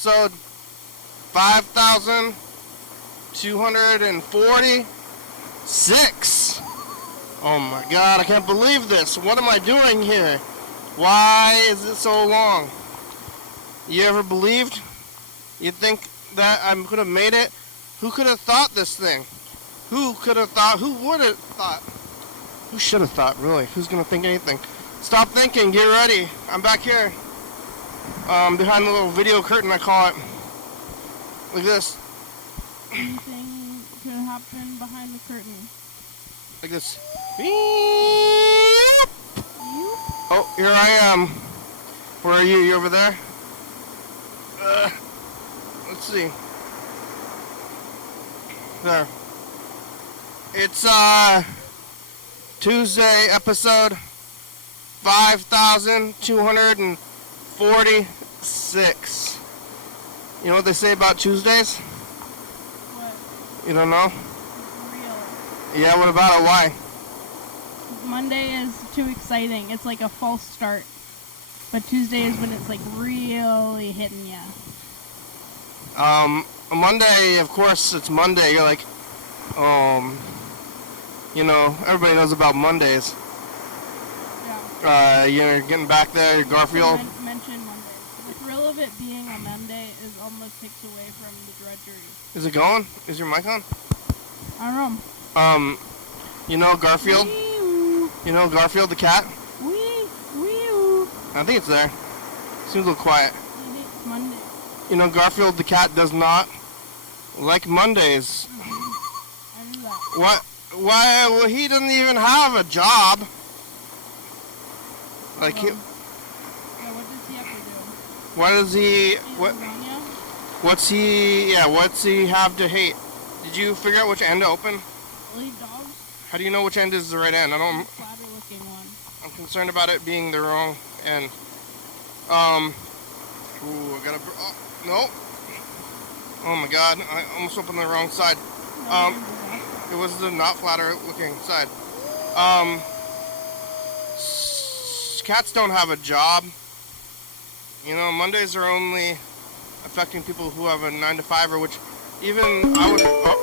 episode 5,246. Oh my god, I can't believe this. What am I doing here? Why is it so long? You ever believed? You think that I could have made it? Who could have thought this thing? Who could have thought? Who would have thought? Who should have thought, really? Who's going to think anything? Stop thinking. Get ready. I'm back here. Behind the little video curtain, I call it. Like this. Anything could happen behind the curtain. Like this. Oh, here I am. Where are you? You over there? Let's see. There. It's Tuesday episode 5,246. You know what they say about Tuesdays? What? You don't know? Real. Yeah, what about it? Why? Monday is too exciting. It's like a false start. But Tuesday is when it's like really hitting ya. Monday, of course, it's Monday. You're like, you know, everybody knows about Mondays. Yeah. You're getting back there, Garfield. Mention Monday. The thrill of it being a Monday is almost takes away from the drudgery. Is it going? Is your mic on? I don't know. You know Garfield? Wee-oo. You know Garfield the cat? Wee-oo. I think it's there. Seems a little quiet. He hates Monday. You know Garfield the cat does not like Mondays. Mm-hmm. I knew that. What? Why? Well, he doesn't even have a job. Like Yeah, what does he have to do? What does he? What? Lasagna? What's he? Yeah. What's he have to hate? Did you figure out which end to open? Lead dogs? How do you know which end is the right end? I don't. Flatter looking one. I'm concerned about it being the wrong end. Ooh, I gotta. Oh, no. Oh my God! I almost opened the wrong side. It was the not flatter looking side. Cats don't have a job. You know, Mondays are only affecting people who have a 9 to 5, or which even I would. Oh.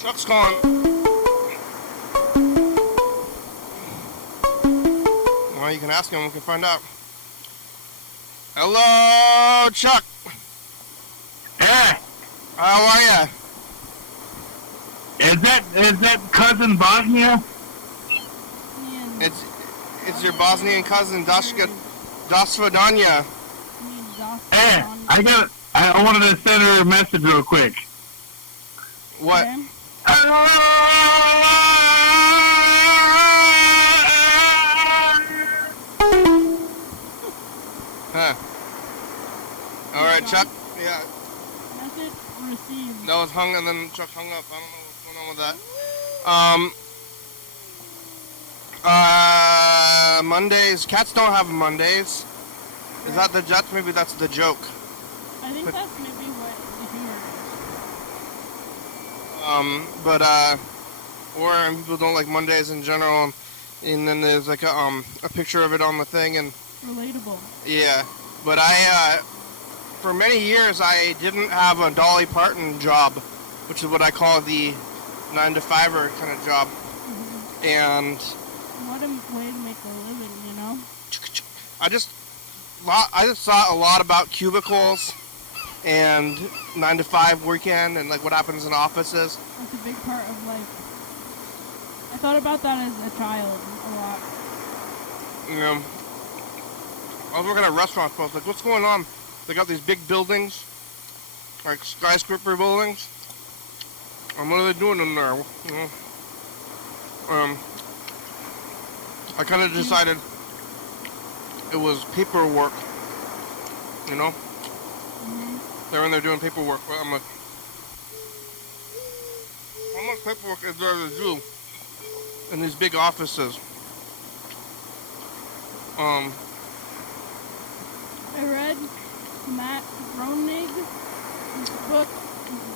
Chuck's calling. Well, you can ask him. We can find out. Hello, Chuck. Hey. How are ya? Is that cousin Bosnia? It's your Bosnian cousin, Dasvidanya. Hey, I wanted to send her a message real quick. What? Okay. Huh. Alright, Chuck. Yeah. Message received. That was hung and then Chuck hung up. I don't know what's going on with that. Mondays. Cats don't have Mondays. Is that the maybe that's the joke? I think that's maybe what the humor is. Or people don't like Mondays in general, and then there's like a picture of it on the thing, and Relatable. yeah. But for many years I didn't have a Dolly Parton job, which is what I call the 9 to 5er kind of job, and what a way to make a living, you know? I just thought a lot about cubicles and 9 to 5 weekend and like what happens in offices. That's a big part of life. I thought about that as a child a lot. You know, I was working at restaurants, but I was like, what's going on? They got these big buildings, like skyscraper buildings. And what are they doing in there? You know? I kind of decided it was paperwork, you know? They're in there doing paperwork, but I'm like, how much paperwork is there to do in these big offices? I read Matt Groening's book,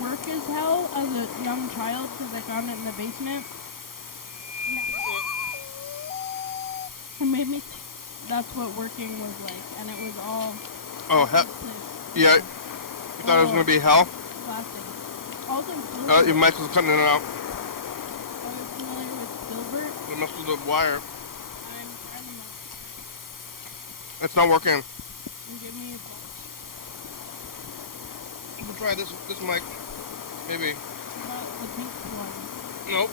Work is Hell, as a young child because I found it in the basement. It made me think that's what working was like, and it was all Oh, hell. Yeah. You thought it was going to be hell? Plastic. Also, Dilbert. Your mic was cutting in and out. Are you familiar with Dilbert? It must be the wire. I'm trying to melt. It's not working. Give me a box. You can try this mic. Maybe. What about the pink one? Nope.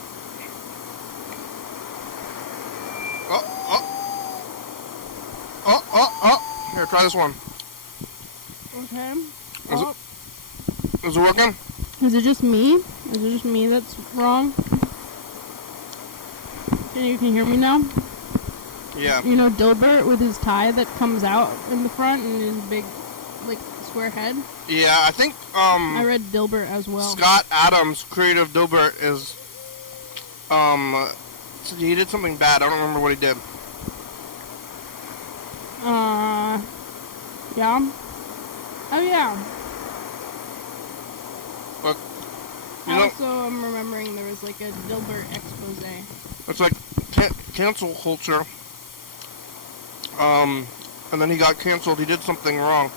Oh. Here, try this one. Okay. Is it working? Is it just me? Is it just me that's wrong? You can hear me now? Yeah. You know Dilbert with his tie that comes out in the front and his big, like, square head? Yeah, I think, I read Dilbert as well. Scott Adams, creator of Dilbert, is, so he did something bad. I don't remember what he did. Yeah. Oh, yeah. But, you know, Also, I'm remembering there was, like, a Dilbert expose. it's like cancel culture. And then he got canceled. He did something wrong.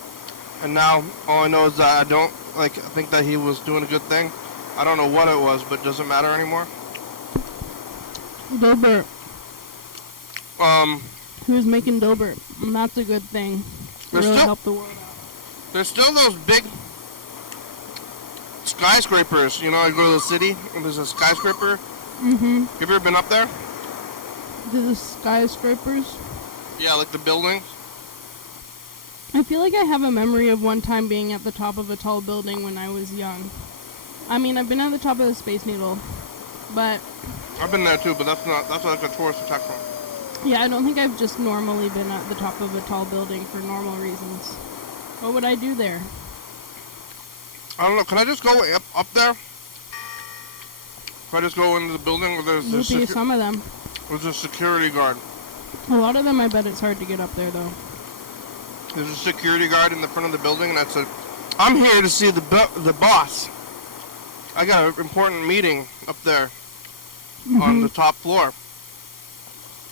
And now, all I know is that I don't, I think that he was doing a good thing. I don't know what it was, but it doesn't matter anymore. Dilbert. Who's making Dilbert? And that's a good thing. Really help the world out. There's still those big skyscrapers. You know, I go to the city and there's a skyscraper. Mm-hmm. Have you ever been up there? The skyscrapers? Yeah, like the buildings. I feel like I have a memory of one time being at the top of a tall building when I was young. I mean, I've been at the top of the Space Needle, but... I've been there too, but that's like a tourist attraction. Yeah, I don't think I've just normally been at the top of a tall building for normal reasons. What would I do there? I don't know. Can I just go up there? If I just go into the building where there's Some of them. There's a security guard. A lot of them, I bet it's hard to get up there, though. There's a security guard in the front of the building, and I said, "I'm here to see the boss. I got an important meeting up there on the top floor.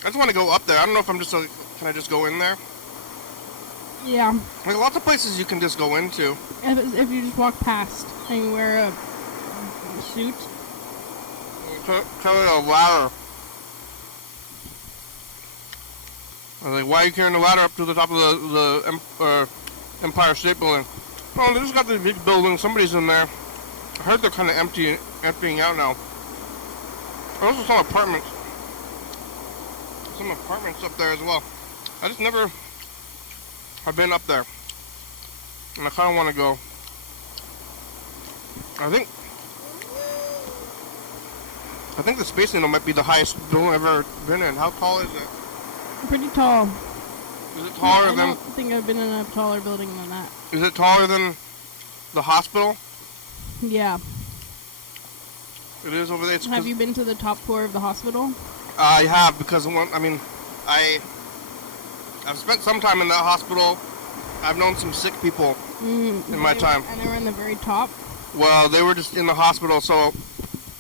I just want to go up there. I don't know if I'm just like, can I just go in there? Yeah. Like lots of places you can just go into. If you just walk past and you wear a suit. Carry a ladder. I was like, why are you carrying the ladder up to the top of the Empire State Building? Oh, they just got this big building. Somebody's in there. I heard they're kind of emptying out now. There's also some apartments. Some apartments up there as well. I just never have been up there. And I kind of want to go. I think the Space Needle might be the highest building I've ever been in. How tall is it? Pretty tall. Is it taller I than... don't think I've been in a taller building than that. Is it taller than the hospital? Yeah. It is over there. Have you been to the top floor of the hospital? I have, because I've spent some time in that hospital. I've known some sick people in my time. And they were in the very top? Well, they were just in the hospital, so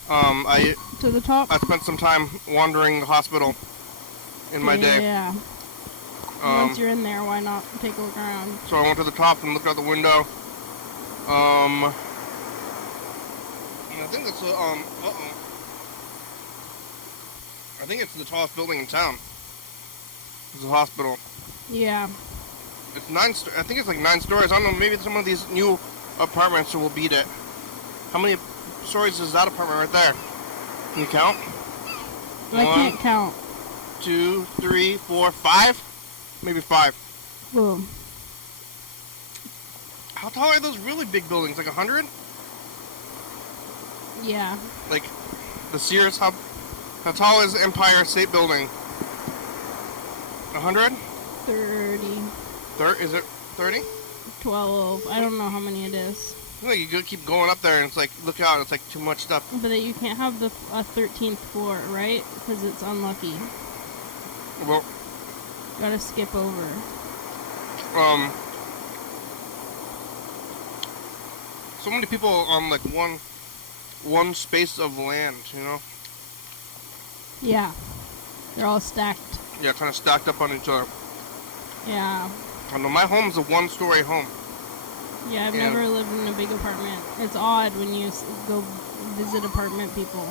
to the top? I spent some time wandering the hospital in my day. Yeah. Once you're in there, why not take a look around? So I went to the top and looked out the window. And I think it's I think it's the tallest building in town. It's a hospital. Yeah. It's I think it's like 9 stories. I don't know. Maybe some of these new apartments will beat it. How many stories is that apartment right there? Can you count? I can't count. 2, 3, 4, 5? Maybe 5. Whoa. How tall are those really big buildings? Like 100? Yeah. Like the Sears Hub? How tall is the Empire State Building? 100? 30. Is it 30? 12. I don't know how many it is. Like you could keep going up there and it's like, look out, it's like too much stuff. But you can't have the 13th floor, right? Because it's unlucky. Well, gotta skip over. So many people on like one space of land, you know? Yeah. They're all stacked. Yeah, kind of stacked up on each other. Yeah. I know my home's a one-story home. Yeah, I've Yeah. never lived in a big apartment. It's odd when you go visit apartment people.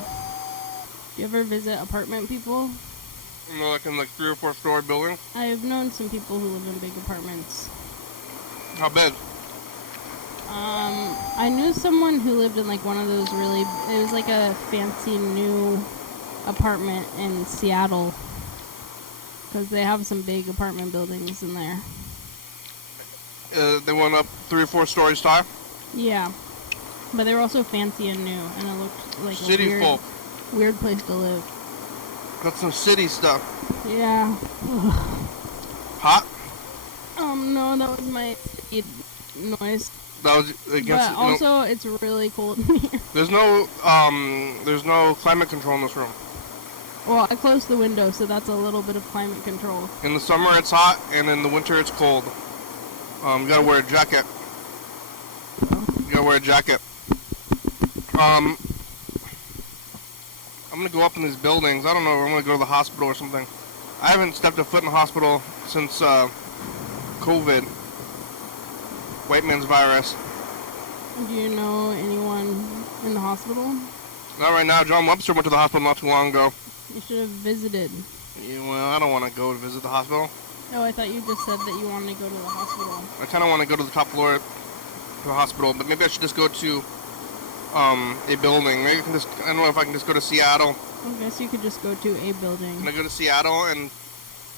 Do you ever visit apartment people? You know, like in like 3 or 4 story buildings. I've known some people who live in big apartments. How big? I knew someone who lived in like one of those really. It was like a fancy new apartment in Seattle. Because they have some big apartment buildings in there. They went up 3 or 4 stories high. Yeah. But they were also fancy and new, and it looked like City a folk. weird place to live. That's some city stuff. Yeah. Hot? No, that was my noise. That was against. But also, it's really cold in here. There's no climate control in this room. Well, I closed the window, so that's a little bit of climate control. In the summer it's hot, and in the winter it's cold. You gotta wear a jacket. You gotta wear a jacket. I'm gonna go up in these buildings. I don't know. I'm gonna go to the hospital or something. I haven't stepped a foot in the hospital since COVID. White man's virus. Do you know anyone in the hospital? Not right now. John Webster went to the hospital not too long ago. You should have visited. Yeah, well, I don't want to go to visit the hospital. Oh, I thought you just said that you wanted to go to the hospital. I kind of want to go to the top floor of the hospital, but maybe I should just go to a building. Maybe I can just, I don't know if I can just go to Seattle. I guess you could just go to a building. Can I go to Seattle and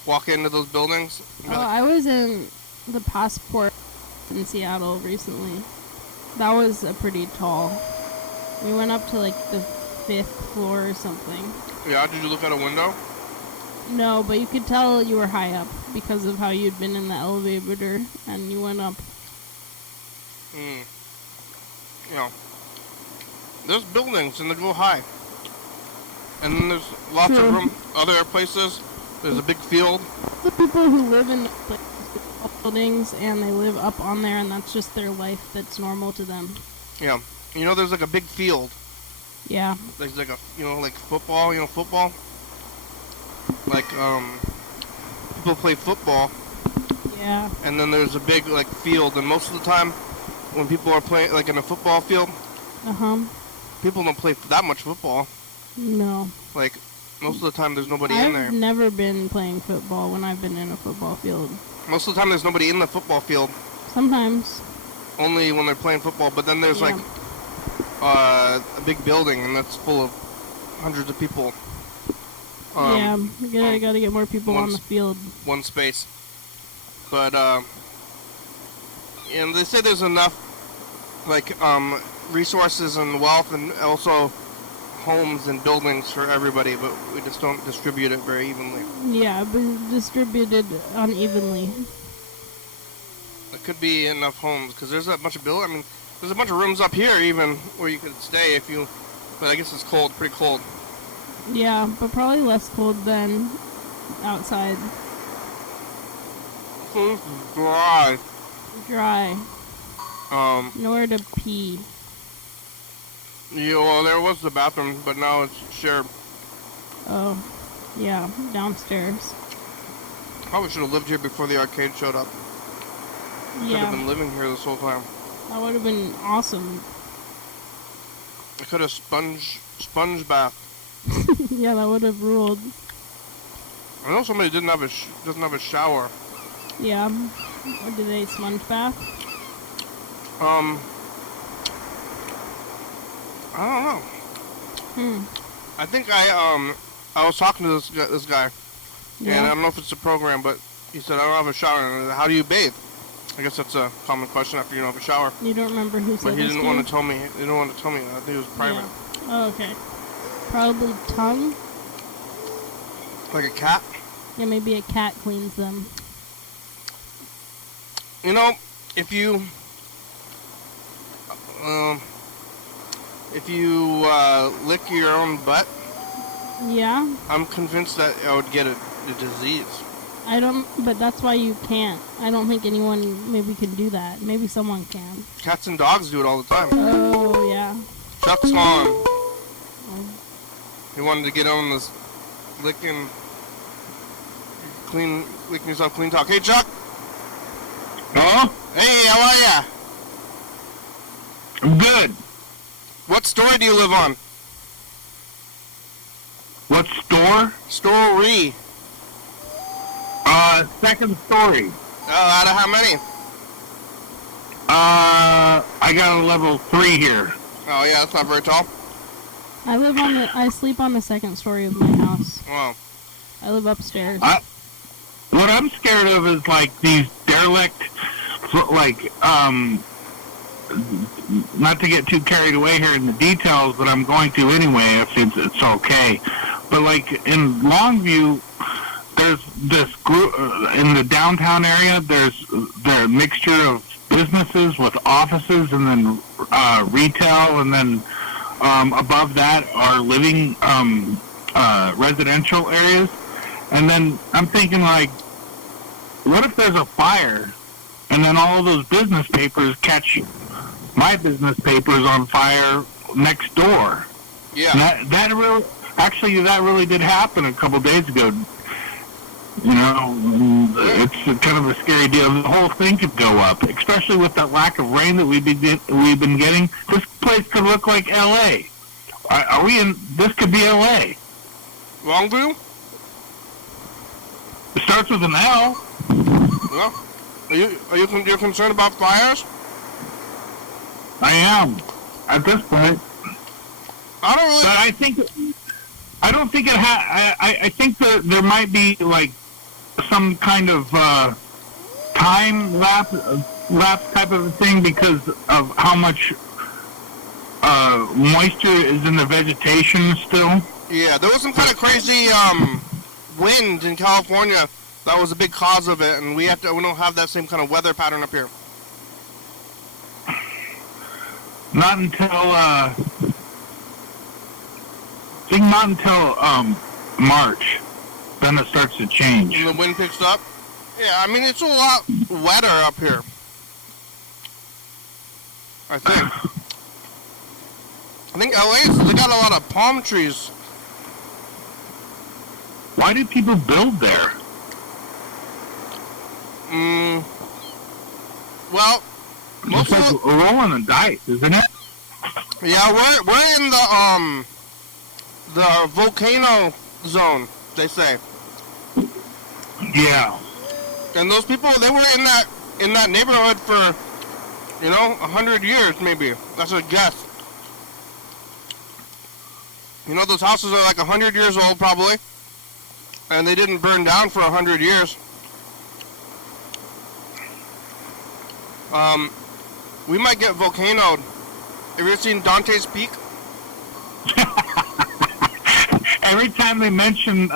walk into those buildings? Oh, I was in the Passport in Seattle recently. That was a pretty tall. We went up to like the 5th floor or something. Yeah, did you look out a window? No, but you could tell you were high up because of how you'd been in the elevator and you went up. You know, there's buildings and they go high. And then there's lots of room. Other places, there's a big field. The people who live in buildings and they live up on there and that's just their life that's normal to them. Yeah. You know, there's like a big field. Yeah. There's like a, you know, like football, football. Like, people play football. Yeah. And then there's a big, like, field. And most of the time, when people are playing, like, in a football field, people don't play that much football. No. Like, most of the time, there's nobody in there. I've never been playing football when I've been in a football field. Most of the time, there's nobody in the football field. Sometimes. Only when they're playing football. But then there's, like, a big building, and that's full of hundreds of people. Yeah, you gotta get more people on the field. One space. But, and they say there's enough, like, resources and wealth and also homes and buildings for everybody, but we just don't distribute it very evenly. Yeah, but distributed unevenly. There could be enough homes, because there's a bunch of I mean, there's a bunch of rooms up here even where you could stay if you, but I guess it's cold, pretty cold. Yeah, but probably less cold than outside. So this is dry. Dry. Nowhere to pee. Yeah, well, there was the bathroom, but now it's shared. Oh, yeah, downstairs. Probably should have lived here before the arcade showed up. Could have been living here this whole time. That would have been awesome. I could have sponge bath. Yeah, that would have ruled. I know somebody doesn't have a shower. Yeah. Or did they sponge bath? I don't know. I think I was talking to this guy, and I don't know if it's a program, but he said, I don't have a shower. And I said, how do you bathe? I guess that's a common question after you don't have a shower. You don't remember who said But he this didn't to you? want to tell me. He didn't want to tell me. I think it was private. Yeah. Oh, okay. Probably tongue? Like a cat? Yeah, maybe a cat cleans them. You know, if you lick your own butt, Yeah? I'm convinced that I would get a disease. But that's why you can't. I don't think anyone maybe can do that. Maybe someone can. Cats and dogs do it all the time. Oh, yeah. Chuck's on. He wanted to get on this licking yourself clean talk. Hey, Chuck! Hello? Hey, how are ya? I'm good. What story do you live on? What store? Story. Second story. Out of how many? I got a level 3 here. Oh yeah, that's not very tall. I sleep on the second story of my house. Wow. I live upstairs. What I'm scared of is like these derelict, like, not to get too carried away here in the details, but I'm going to anyway if it's okay. But like in Longview, there's this group in the downtown area. There's a mixture of businesses with offices, and then retail, and then above that are living residential areas. And then I'm thinking, like, what if there's a fire, and then all of those business papers catch my business papers on fire next door? Yeah. That really did happen a couple days ago. You know, it's kind of a scary deal. The whole thing could go up, especially with that lack of rain that we've been getting. This place could look like L.A. Are we in? This could be L.A. Longview? It starts with an L. Yeah. You're concerned about fires? I am at this point. I don't really. But I don't think it I think that there might be like some kind of time lapse type of a thing because of how much moisture is in the vegetation still. Yeah, there was some kind of crazy wind in California that was a big cause of it, and we don't have that same kind of weather pattern up here. Not until March. Then it starts to change. And the wind picks up. Yeah, I mean it's a lot wetter up here. I think LA, they got a lot of palm trees. Why do people build there? Well, It's like rolling the dice, isn't it? Yeah, we're in the volcano zone, they say. Yeah. And those people, they were in that neighborhood for, 100 years maybe. That's a guess. You know, those houses are like 100 years old probably, and they didn't burn down for 100 years. We might get volcanoed. Have you ever seen Dante's Peak? Every time they mention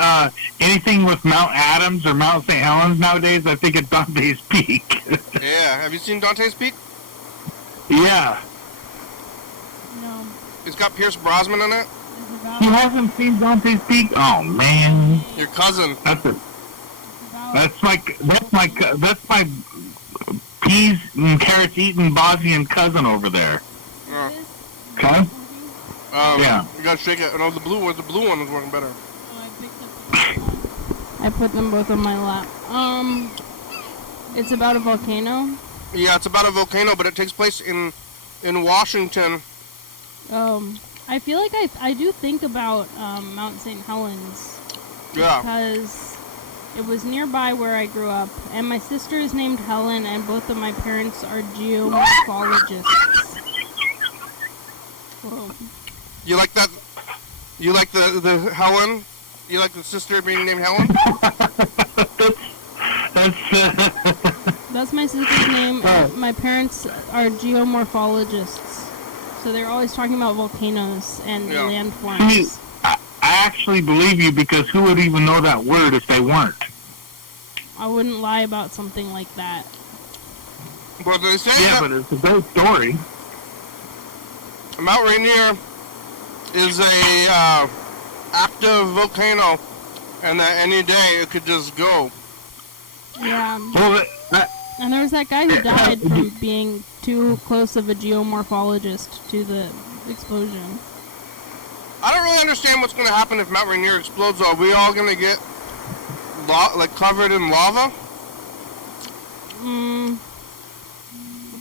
anything with Mount Adams or Mount St. Helens nowadays, I think it's Dante's Peak. Yeah, have you seen Dante's Peak? Yeah. No. Uh, It's got Pierce Brosnan in it. You haven't seen Dante's Peak? Oh man. Your cousin. That's my peas and carrots eating Bosnian cousin over there. Okay? Yeah. You gotta shake it. No, the blue one is working better. I put them both on my lap. It's about a volcano. Yeah, it's about a volcano, but it takes place in Washington. I feel like I do think about Mount St. Helens. Yeah. Because it was nearby where I grew up, and my sister is named Helen, and both of my parents are geomorphologists. Whoa. You like that? You like the Helen? You like the sister being named Helen? That's my sister's name. My parents are geomorphologists, so they're always talking about volcanoes and landforms. I actually believe you, because who would even know that word if they weren't? I wouldn't lie about something like that. But they say but it's a great story. Mount Rainier is a active volcano, and that any day it could just go. Yeah. Well, And there was that guy who died from being too close of a geomorphologist to the explosion. I don't really understand what's going to happen if Mount Rainier explodes. Are we all going to get covered in lava?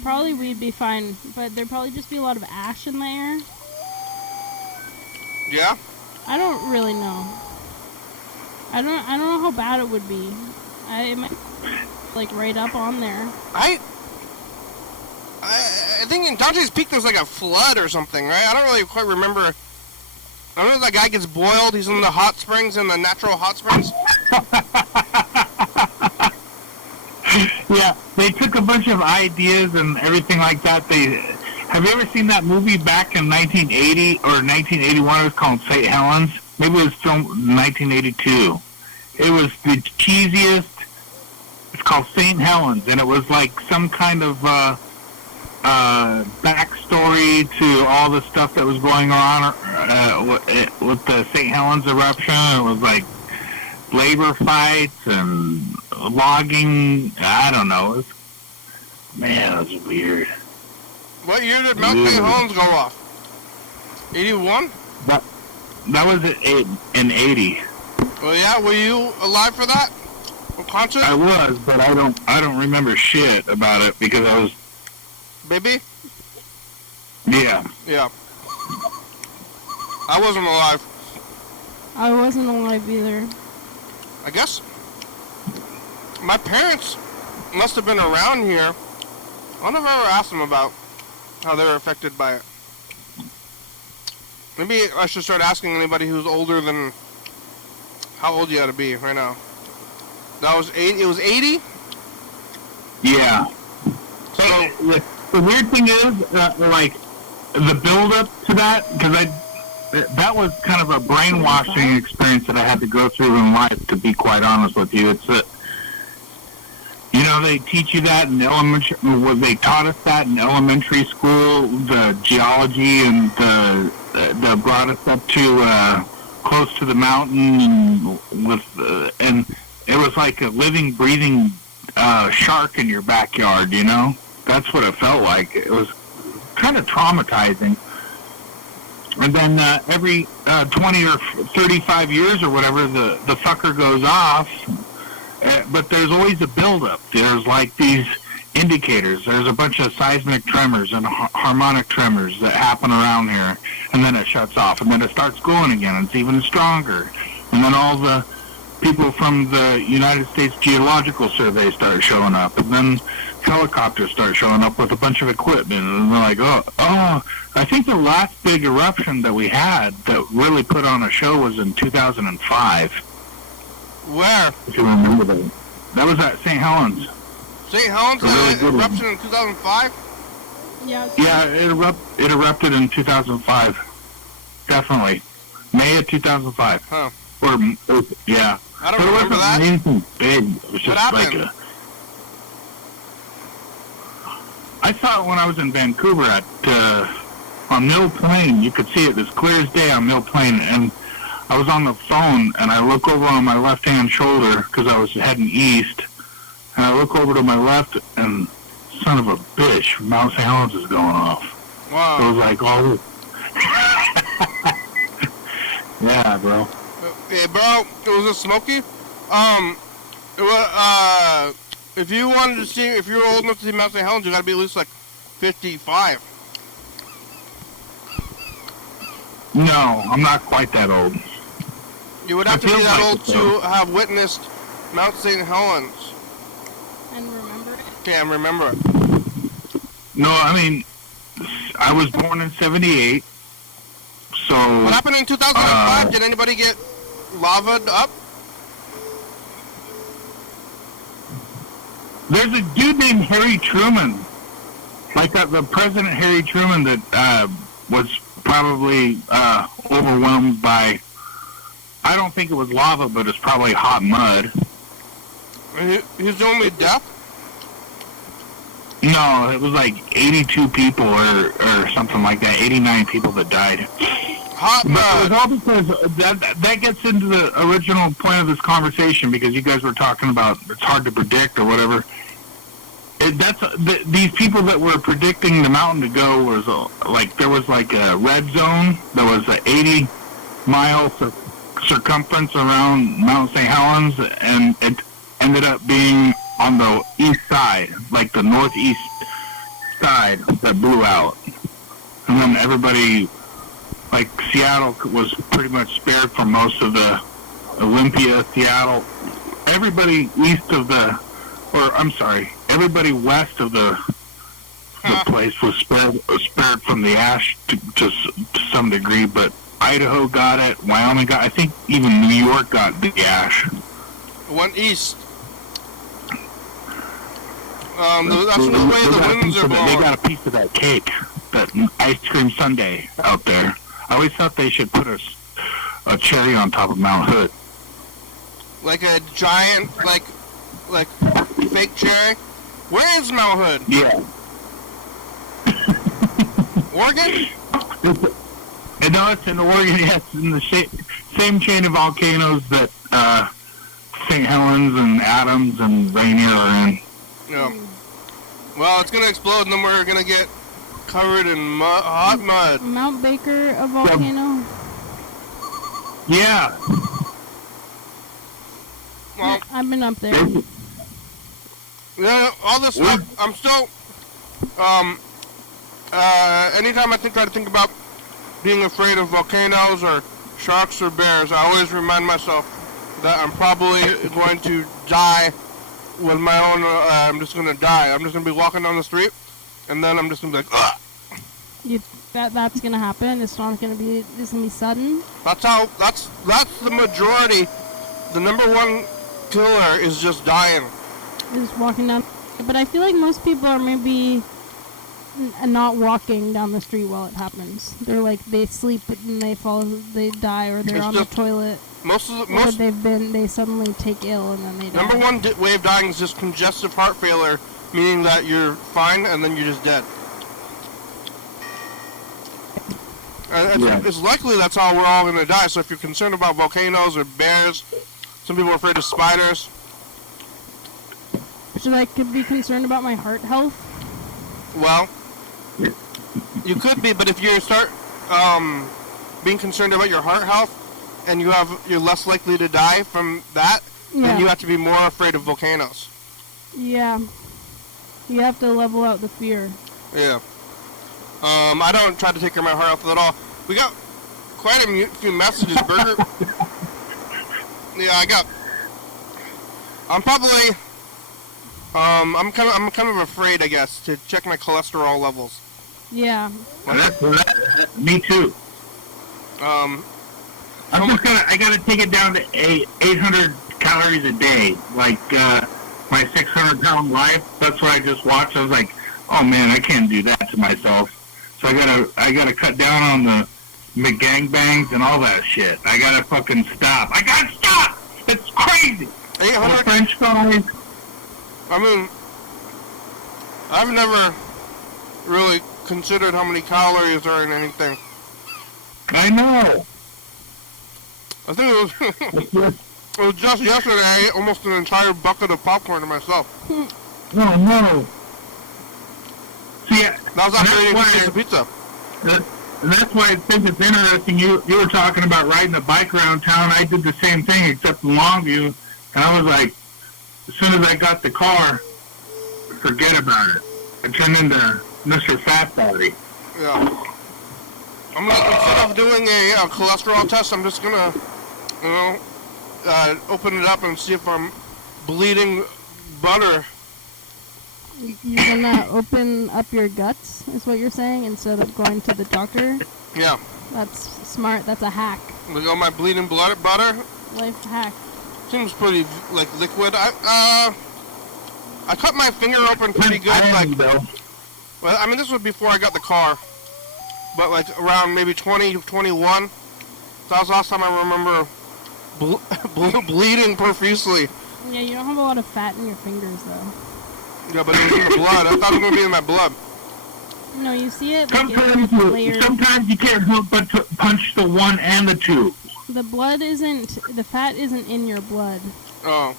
probably we'd be fine, but there'd probably just be a lot of ash in the air. Yeah? I don't really know. I don't know how bad it would be. It might like right up on there. I think in Dante's Peak there's like a flood or something, right? I don't really quite remember. I don't know if that guy gets boiled. He's in the hot springs, in the natural hot springs. Yeah, they took a bunch of ideas and everything like that. Have you ever seen that movie back in 1980 or 1981? It was called St. Helens. Maybe it was filmed in 1982. It was the cheesiest. It's called St. Helens, and it was like some kind of backstory to all the stuff that was going on with the St. Helens eruption. It was like labor fights and logging. I don't know. Man, it was weird. What year did Mount St. Helens go off? 81? That was in 80. Well, yeah. Were you alive for that? Or conscious? I was, but I don't remember shit about it because I was. Baby? Yeah. Yeah. I wasn't alive. I wasn't alive either. I guess my parents must have been around here. I don't know if I ever asked them about how they were affected by it. Maybe I should start asking anybody who's older than how old you gotta be right now. That was 80. It was 80? Yeah. So the weird thing is, like, the build-up to that, because that was kind of a brainwashing experience that I had to go through in life, to be quite honest with you. It's they teach you that in elementary. Well, they taught us that in elementary school, the geology, and they brought us up to close to the mountain, and it was like a living, breathing shark in your backyard. That's what it felt like. It was kind of traumatizing. And then every 20 or 35 years or whatever, the fucker goes off. But there's always a buildup. There's like these indicators. There's a bunch of seismic tremors and harmonic tremors that happen around here. And then it shuts off. And then it starts going again. It's even stronger. And then all the people from the United States Geological Survey start showing up. And then helicopters start showing up with a bunch of equipment. And they're like, oh, I think the last big eruption that we had that really put on a show was in 2005. Where? If you remember that. That was at St. Helens. St. Helens had an eruption in 2005? Yeah. Yeah, it erupted in 2005. Definitely. May of 2005. Huh. Yeah. I don't remember that. It wasn't anything big. It was just happened? I saw it when I was in Vancouver on Mill Plain. You could see it as clear as day on Mill Plain, and I was on the phone, and I look over on my left-hand shoulder because I was heading east, and I look over to my left, and son of a bitch, Mount St. Helens is going off. Wow. It was like all this. Yeah, bro. Hey, bro, was it smoky? If you wanted to see, if you were old enough to see Mount St. Helens, you got to be at least like 55. No, I'm not quite that old. You would have to be that old so. to have witnessed Mount St. Helens. And remember it? Can't remember it. No, I mean, I was born in 78, so... What happened in 2005? Did anybody get lava'd up? There's a dude named Harry Truman, like the President Harry Truman that was probably overwhelmed by, I don't think it was lava, but it's probably hot mud. He's the only death? No, it was like 82 people or something like that, 89 people that died. Hot mud. But it was all because that gets into the original point of this conversation, because you guys were talking about it's hard to predict or whatever. These people that were predicting the mountain to go was there was like a red zone that was an 80-mile circumference around Mount St. Helens, and it ended up being on the east side, like the northeast side that blew out. And then everybody, like Seattle was pretty much spared for most of the Olympia, Seattle. Everybody everybody west of the place was spared from the ash to some degree, but Idaho got it, Wyoming got it, I think even New York got the ash. Went east. That's the way the winds are blowing. They got a piece of that cake, that ice cream sundae out there. I always thought they should put a cherry on top of Mount Hood. Like a giant, like fake cherry? Where is Mount Hood? Yeah. Oregon? No, it's in Oregon. Yes, in the same chain of volcanoes that St. Helens and Adams and Rainier are in. Yeah. Well, it's gonna explode, and then we're gonna get covered in hot mud. Mount Baker, a volcano? Yeah. Well, I've been up there. Yeah, all this stuff, I'm still, anytime I try to think about being afraid of volcanoes or sharks or bears, I always remind myself that I'm probably going to die with my own, I'm just going to die. I'm just going to be walking down the street, and then I'm just going to be like, ugh. That's going to happen? It's not going to be, it's going to be sudden? That's the majority. The number one killer is just dying. Just walking down. But I feel like most people are maybe not walking down the street while it happens. They're like, they sleep and they die, or they're on the toilet. They suddenly take ill and then they die. Number one way of dying is just congestive heart failure, meaning that you're fine and then you're just dead. It's likely that's how we're all going to die. So if you're concerned about volcanoes or bears, some people are afraid of spiders. Should I be concerned about my heart health? Well, you could be, but if you start being concerned about your heart health and you're less likely to die from that, then you have to be more afraid of volcanoes. Yeah. You have to level out the fear. Yeah. I don't try to take care of my heart health at all. We got quite a few messages, Burger. Yeah, I'm probably... I'm kind of afraid, I guess, to check my cholesterol levels. Yeah. Me too. I gotta take it down to 800 calories a day, like my 600-pound wife. That's what I just watched. I was like, oh man, I can't do that to myself. So I gotta cut down on the McGangbangs and all that shit. I gotta fucking stop. I gotta stop. It's crazy. 800 French fries. I mean, I've never really considered how many calories are in anything. I know. I think it was just yesterday I ate almost an entire bucket of popcorn to myself. Oh no. See, that was after eating a piece of pizza. And that's why I think it's interesting. You were talking about riding a bike around town. I did the same thing, except in Longview. And I was like, as soon as I got the car, forget about it. I turned into Mr. Fat Body. Yeah. Instead of doing a cholesterol test, I'm just gonna, open it up and see if I'm bleeding butter. You're gonna open up your guts, is what you're saying, instead of going to the doctor? Yeah. That's smart. That's a hack. Look at my bleeding butter. Life hack. Seems pretty liquid. I cut my finger open pretty good. Well, I mean, this was before I got the car, but around maybe 2021. That was the last time I remember bleeding profusely. Yeah, you don't have a lot of fat in your fingers though. Yeah, but it was in the blood. I thought it was gonna be in my blood. No, you see it. Sometimes you can't help but to punch the 1 and the 2. The fat isn't in your blood. Oh.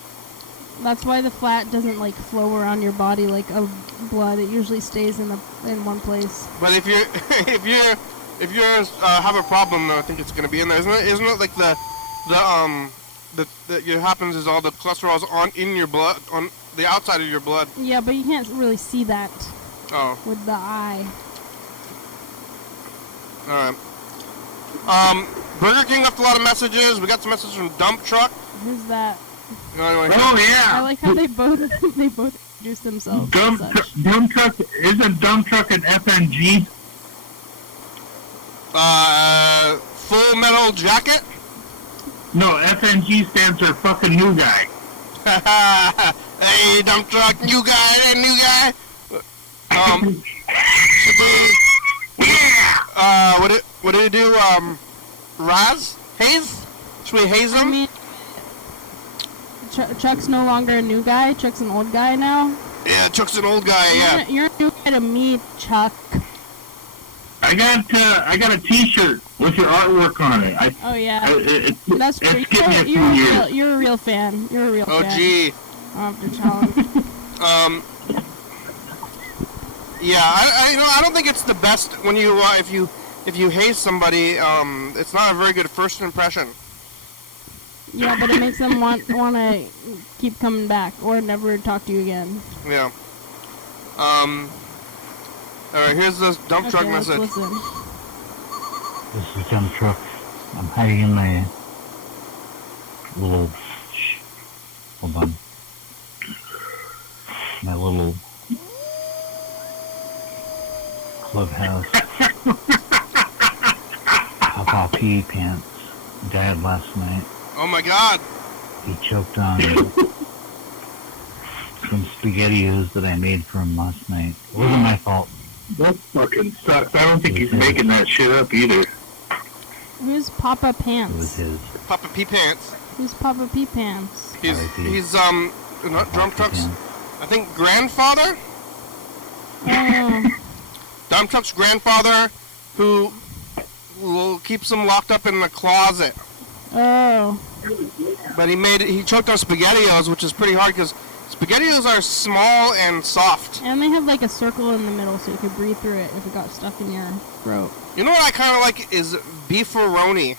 That's why the fat doesn't flow around your body like a blood. It usually stays in one place. But if you have a problem, though, I think it's gonna be in there. Isn't it like that happens is all the cholesterol is in your blood, on the outside of your blood. Yeah, but you can't really see that. Oh. With the I. Alright. Burger King left a lot of messages. We got some messages from Dump Truck. Who's that? Oh yeah. I like how they both introduce themselves. Dump Truck isn't Dump Truck an FNG? Full Metal Jacket? No, FNG stands for fucking new guy. Hey, Dump Truck, new guy, that new guy. Should we? Yeah. What do you do? Raz? Haze? Should we haze him? I mean, Chuck's no longer a new guy. Chuck's an old guy now. Yeah, Chuck's an old guy. Yeah. You're a new guy to me, Chuck. I got a T-shirt with your artwork on it. Oh yeah. That's pretty it's getting me a few years. You're a real fan. You're a real fan. Oh gee. I'll have to challenge. Yeah, I don't think it's the best when you if you haze somebody. It's not a very good first impression. Yeah, but it makes them want to keep coming back or never talk to you again. Yeah. Alright, here's this dump truck message. Listen. This is Dump Truck. I'm hiding in my little... Hold on. My little clubhouse. Papa P pants died last night. Oh my god. He choked on some SpaghettiOs that I made for him last night. It wasn't my fault. That fucking sucks. I don't think he's making that shit up either. Who's Papa It was Pants? his. Papa P Pants. Who's Papa P Pants? He's Dump Truck's, I think, grandfather? Oh. Dump Truck's grandfather, who keeps him locked up in the closet. Oh. But he choked on SpaghettiOs, which is pretty hard because SpaghettiOs are small and soft. And they have like a circle in the middle so you could breathe through it if it got stuck in your throat. You know what I kind of like is beefaroni.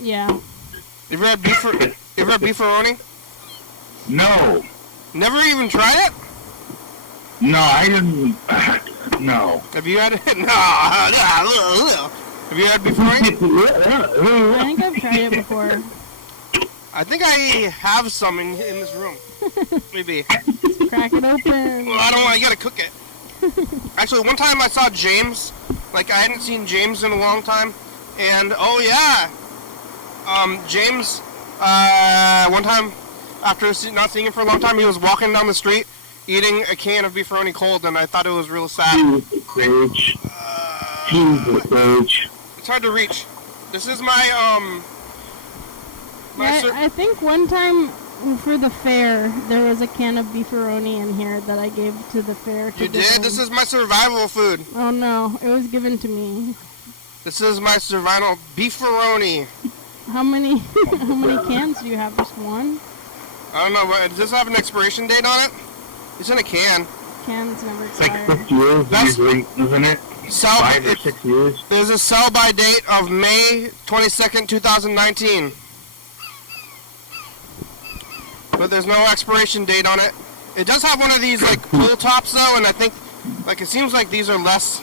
Yeah. You ever had beefaroni? No. Never even tried it? No, I didn't. No. Have you had it? No. Have you had beefaroni? I think I've tried it before. I think I have some in this room. Maybe. Crack it open. Well, I don't want. You gotta cook it. Actually, one time I saw James. Like I hadn't seen James in a long time, and oh yeah, James. One time, after not seeing him for a long time, he was walking down the street eating a can of beefaroni cold, and I thought it was real sad. It's hard to reach. This is my I think one time for the fair, there was a can of beefaroni in here that I gave to the fair. You did? This is my survival food. Oh no, it was given to me. This is my survival beefaroni. How many cans do you have? Just one? I don't know. Does this have an expiration date on it? It's in a can. Cans never It's like expire. 6 years usually, isn't it? 5 or 6 years. There's a sell-by date of May 22nd, 2019. But there's no expiration date on it. It does have one of these like pull tops though, and I think like it seems like these are less.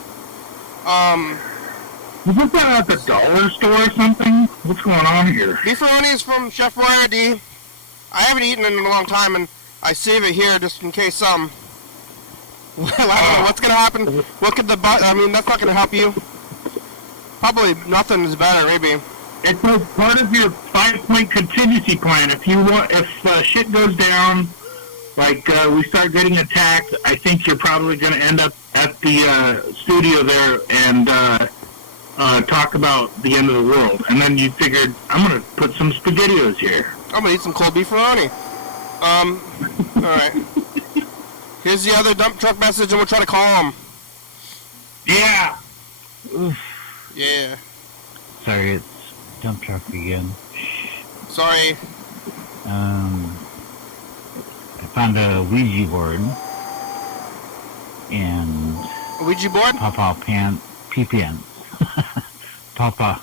You put that at the dollar store or something? What's going on here? Beefaroni is from Chef Boyardee. I haven't eaten it in a long time, and I save it here just in case well, I don't know what's gonna happen. What could I mean, that's not gonna help you. Probably nothing is better, maybe. It's like part of your 5-point contingency plan. If shit goes down, like we start getting attacked, I think you're probably going to end up at the studio there and talk about the end of the world. And then you figured, I'm going to put some SpaghettiOs here. I'm going to eat some cold beefaroni. Alright. Here's the other dump truck message, and we'll try to call him. Yeah. Oof. Yeah. Sorry, it's Dump Truck again. Sorry. I found a Ouija board and A Ouija board? Papa P Pants. Papa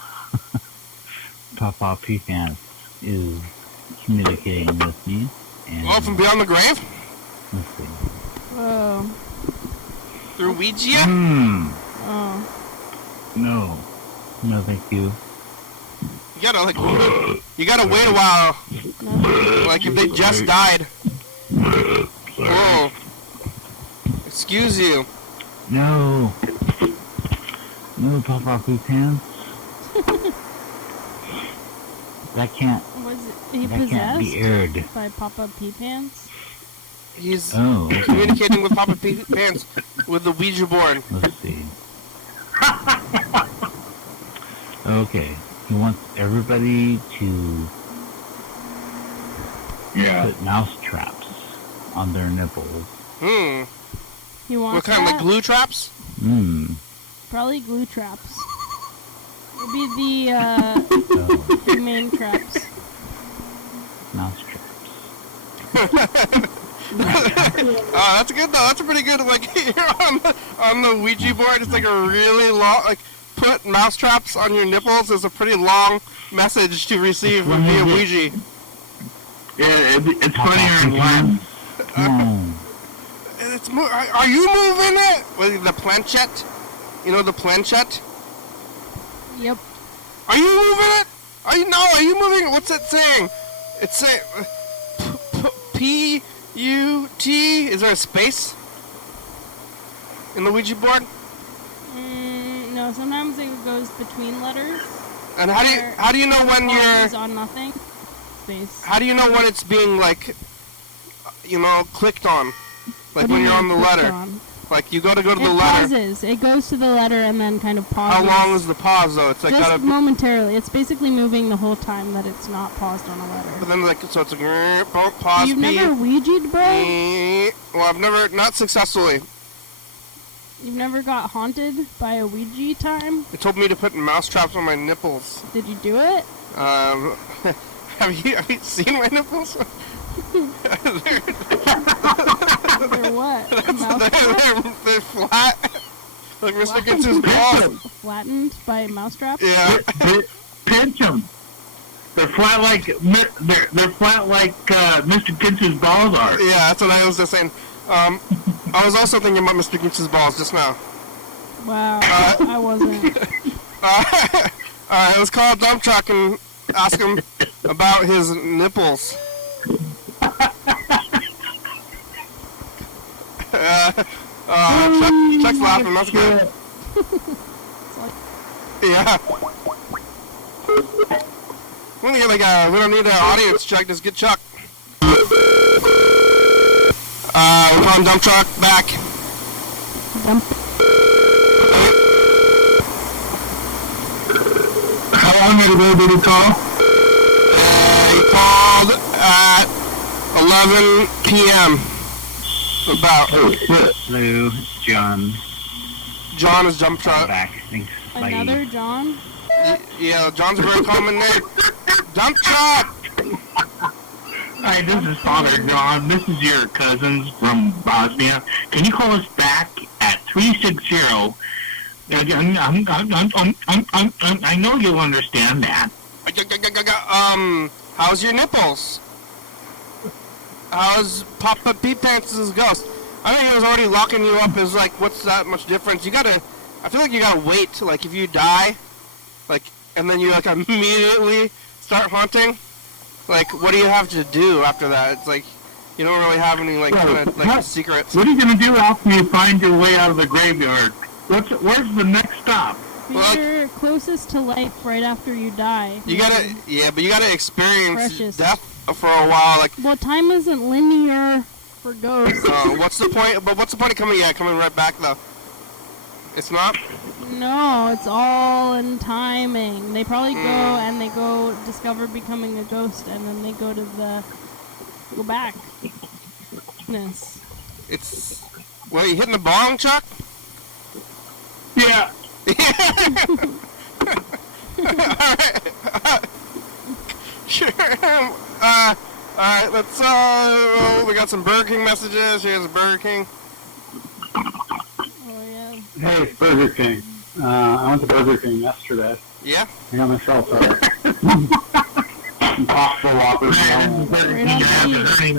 P Pants is communicating with me. And Oh, from beyond the grave? let's see. Whoa. Through Ouija? Oh. No. No, thank you. You gotta wait a while. No. Like if they just died. Whoa. Excuse you. No. No, Papa Poo Pants. That can't. Was he That can't be possessed aired. by Papa Pee Pants? He's Oh, okay. communicating with Papa Pants with the Ouija board. Let's see. Okay. He wants everybody to put mouse traps on their nipples. He wants What kind? that? Like glue traps? Probably glue traps. Maybe the main traps. Mouse traps. Oh, that's good though. That's a pretty good. Like here on the Ouija board, it's like a really long. Like put mouse traps on your nipples is a pretty long message to receive via Ouija. Yeah, it's funnier in Latin. Are you moving it? With the planchette? You know the planchette? Yep. Are you moving it? Are you moving it? What's it saying? It's saying P-U-T. Is there a space in the Ouija board? No, sometimes it goes between letters. And how do you know when you're on nothing? Space. How do you know when it's being clicked on? Like when you're on the letter. Like you go to the letter. It pauses. It goes to the letter and then kind of pauses. How long is the pause though? It's like just momentarily. It's basically moving the whole time that it's not paused on a letter. But then so it's like pause. You've never Ouija'd, bro? Well, I've never, not successfully. You've never got haunted by a Ouija time? It told me to put mouse traps on my nipples. Did you do it? Have you seen my nipples? They're what? They're flat. Like Mr. Gins's balls. Flattened by mousetraps? Yeah. Pinch them. They're flat like Mr. Gins's balls are. Yeah, that's what I was just saying. I was also thinking about Mr. Gins's balls just now. Wow, I wasn't. Alright, let's call a dump truck and ask him about his nipples. Chuck's laughing, that's good. Yeah. We don't need an audience, Chuck, just get Chuck. We're calling dump truck back. How long ago did he call? He called at 11 p.m. About. Hello, it's John. John is dump truck. Back. Thanks. Bye. Another John? Yeah, John's a very common name. Dump truck! Hi, this is Father John. This is your cousins from Bosnia. Can you call us back at 360? I know you'll understand that. How's your nipples? How's Papa Pee Pants' ghost? I think he was already locking you up as what's that much difference? I feel like you gotta wait, if you die, and then you immediately start haunting. What do you have to do after that? It's you don't really have any secrets. What are you gonna do after you find your way out of the graveyard? Where's the next stop? You're closest to life right after you die. But you gotta experience Precious. death for a while. Well, time isn't linear for ghosts. What's the point? But what's the point of coming right back though? It's not. No, it's all in timing. They probably go and they go discover becoming a ghost, and then they go back. Goodness. It's. Well, you hitting the bong, Chuck? Yeah. Alright. Sure. Alright, let's, we got some Burger King messages. Here's Burger King. Oh, yeah. Hey, it's Burger King. I went to Burger King yesterday. Yeah? I got myself Impossible Whopper.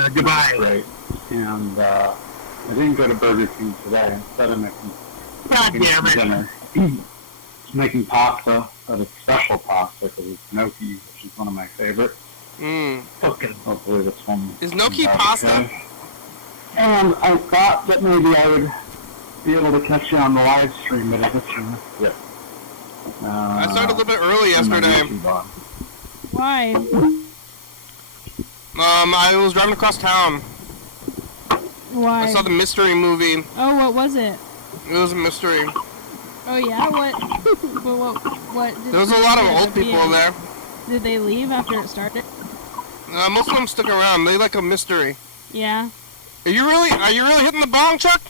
Goodbye. And I didn't go to Burger King today. Instead of making God damn it. dinner, making pasta, but it's special pasta because it's gnocchi, which is one of my favorites. Fucking. Hopefully this one Is gnocchi comes out pasta? okay. And I thought that maybe I would be able to catch you on the live stream, but I guess you missed it. I started a little bit early yesterday. Why? I was driving across town. Why? I saw the mystery movie. Oh, what was it? It was a mystery. Oh yeah, what? what? Did There was a lot of old people there. Did they leave after it started? Most of them stuck around. They like a mystery. Yeah. Are you really hitting the bong, Chuck?